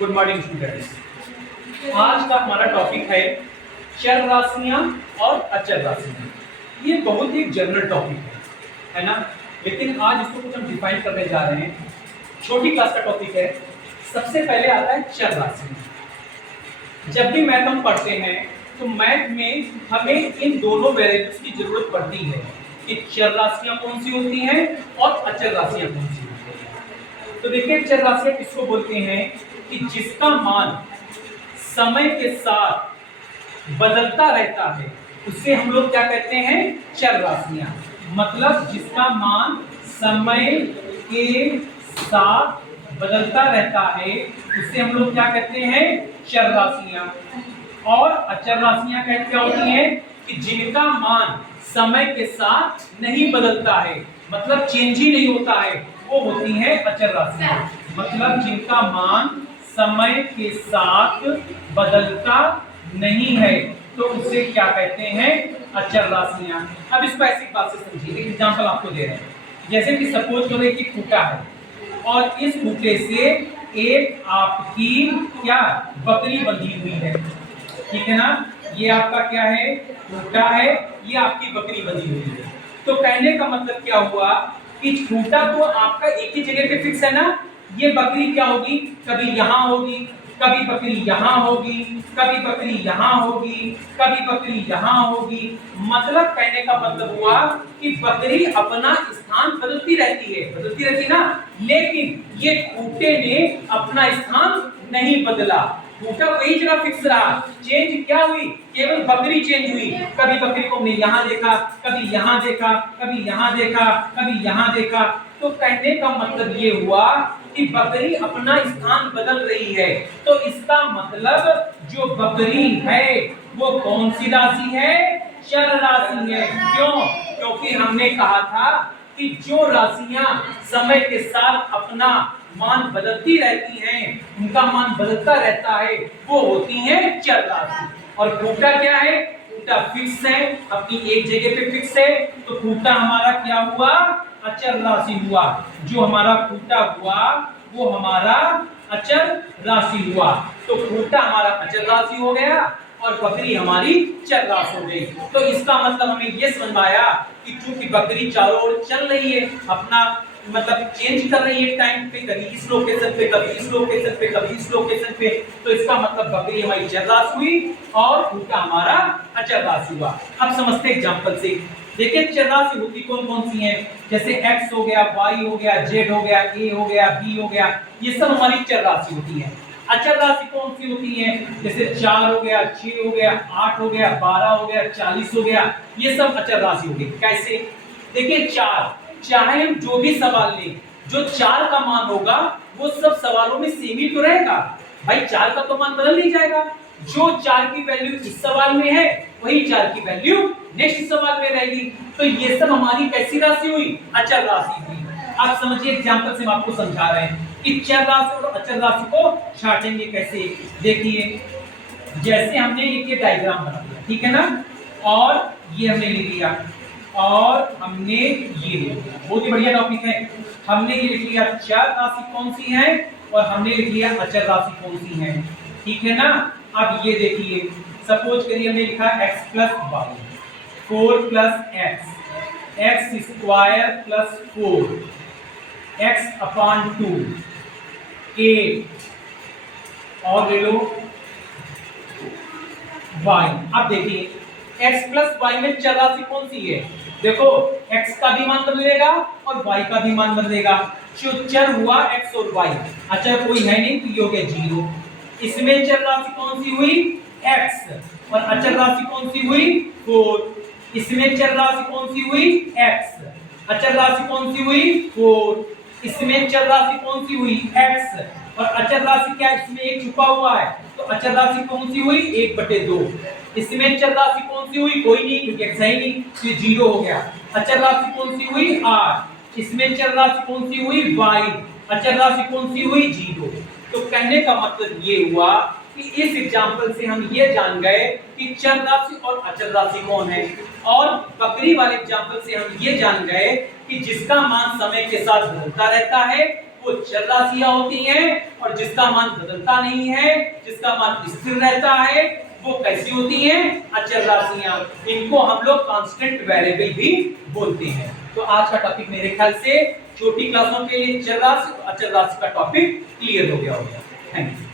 Good morning students. आज का हमारा टॉपिक है चर राशियां और अचर राशियां। ये बहुत ही जनरल टॉपिक है ना, लेकिन आज इसको कुछ हम डिफाइन करने जा रहे हैं। छोटी क्लास का टॉपिक है। सबसे पहले आता है चर राशियां। जब भी मैथ हम पढ़ते हैं तो मैथ में हमें इन दोनों वेरिएबल्स की जरूरत पड़ती है कि चर राशियां कौन सी होती हैं और अचर राशियां कौन सी होती हैं। तो देखिए, चर राशियां किसको बोलते हैं कि जिसका मान समय के साथ बदलता रहता है, उससे हम लोग क्या कहते हैं, चर राशियां। मतलब जिसका मान समय के साथ बदलता रहता है, उससे हम लोग क्या कहते हैं, चर राशियां। और अचर राशियां क्या होती हैं कि जिनका मान समय के साथ नहीं बदलता है, मतलब चेंज ही नहीं होता है, वो होती हैं अचर राशियां। मतलब जिनका मान समय के साथ बदलता नहीं है तो उसे क्या कहते हैं, अचर राशियां। अब इसको ऐसी बात से समझिए, एक एग्जांपल आपको दे रहे हैं। जैसे कि सपोज करो कि खूंटा है और इस खूंटे से एक आपकी क्या बकरी बंधी हुई है, ठीक है ना। ये आपका क्या है, खूंटा है, ये आपकी बकरी बंधी हुई है। तो कहने का मतलब क्या हुआ कि खूंटा तो आपका एक ही जगह पे फिक्स है ना। ये बकरी क्या होगी, कभी यहाँ होगी, कभी बकरी यहाँ होगी, कभी बकरी यहाँ होगी, कभी बकरी यहाँ होगी। मतलब कहने का मतलब हुआ कि बकरी अपना स्थान बदलती रहती है ना। लेकिन ये खूंटे ने अपना स्थान नहीं बदला, खूंटा वही जगह फिक्स रहा। चेंज क्या हुई, केवल बकरी चेंज हुई। कभी बकरी को हमने यहाँ देखा, कभी यहाँ देखा, कभी यहाँ देखा, कभी यहाँ देखा। तो कहने का मतलब ये हुआ कि बकरी अपना स्थान बदल रही है। तो इसका मतलब जो बकरी है वो कौन सी राशि है, चर राशि है। क्यों? क्योंकि हमने कहा था कि जो राशियां समय के साथ अपना मान बदलती रहती हैं, उनका मान बदलता रहता है, वो होती हैं चर राशि। और खूंटा क्या है, खूंटा फिक्स है, अपनी एक जगह पे फिक्स है। तो खूंटा हमारा क्या हुआ, अचर राशि हुआ। जो हमारा खूंटा हुआ वो हमारा अचर राशि हुआ। तो खूंटा हमारा अचर राशि हो गया और बकरी हमारी चर राशि हो गई। तो इसका मतलब हमें ये समझ आया कि चूंकि बकरी चारों ओर चल रही है, अपना मतलब चेंज कर रही है टाइम पे, कभी इस लोकेशन पे, कभी इस लोकेशन पे, कभी इस लोकेशन पे, तो इसका मतलब बकरी हमारी चर राशि हुई और खूंटा हमारा अचर राशि हुआ। अब समझते हैं एग्जांपल से। देखिए, चर राशि होती कौन कौन सी हैं, जैसे x हो गया, y हो गया, z हो गया, a हो गया, b हो गया, ये सब हमारी चर राशि होती है। अचर राशि कौन सी होती है, जैसे 4 हो गया, 6 हो गया, 8 हो गया, 12 हो गया, 40 हो गया, ये सब अचर राशि हो गई। कैसे? देखिए, 4 चाहे हम जो भी सवाल लें, जो 4 का मान होगा वो सब सवालों में सेम ही तो रहेगा भाई। 4 का तो मान बदल नहीं जाएगा। जो 4 की वैल्यू इस सवाल में है वही 4 की वैल्यू नेक्स्ट सवाल में रहेगी। तो ये सब हमारी कैसी राशि हुई, अचर राशि हुई। आप समझिए, एग्जांपल से हम आपको समझा रहे हैं कि चर राशि और अचर राशि को छाटेंगे कैसे। देखिए, जैसे हमने ये डायग्राम बना दिया, ठीक है ना, और ये हमने ले लिया और हमने ये ले लिया। बहुत ही बढ़िया टॉपिक है। हमने ये लिख लिया चर राशि कौन सी है और हमने लिख लिया अचर राशि कौन सी है, ठीक है ना। अब ये देखिए, सपोज करिए हमने लिखा x plus Y, 4 plus X square plus 4, x upon 2, 8 और ले लो y। अब देखिए, x प्लस वाई में चर राशि कौन सी है, देखो x का भी मान बदलेगा और y का भी मान बदलेगा। जो चर हुआ x और y, अचर कोई है नहीं तो ये हो गया 0। इसमें चर राशि कौन सी हुई, x, और अचर राशि कौन सी हुई, 4। इसमें चर राशि कौन सी हुई, x, अचर राशि कौन सी हुई, 4। इसमें चर राशि कौन सी हुई, x, और अचर राशि क्या, इसमें एक छुपा हुआ है, तो अचर राशि कौन सी हुई, 1/2। इसमें चर राशि कौन सी हुई, कोई नहीं, क्योंकि x है ही नहीं, तो ये 0 हो गया। अचर राशि कौन सी हुई, 8। इसमें चर राशि कौन सी हुई, y, अचर राशि कौन सी हुई, 0। तो कहने का मतलब ये हुआ कि इस एग्जांपल से हम ये जान गए कि चर राशि और अचर राशि कौन है, और बकरी वाले एग्जांपल से हम ये जान गए कि जिसका मान समय के साथ बदलता रहता है वो चर राशियां होती हैं, और जिसका मान बदलता नहीं है, जिसका मान स्थिर रहता है, वो कैसी होती हैं? अचर राशियां। इनको हम लोग कांस्टेंट वेरिएबल भी बोलते हैं। तो आज का टॉपिक मेरे ख्याल से छोटी क्लासों के लिए चर राशि और अचर राशि का टॉपिक क्लियर हो गया होगा। Thank you.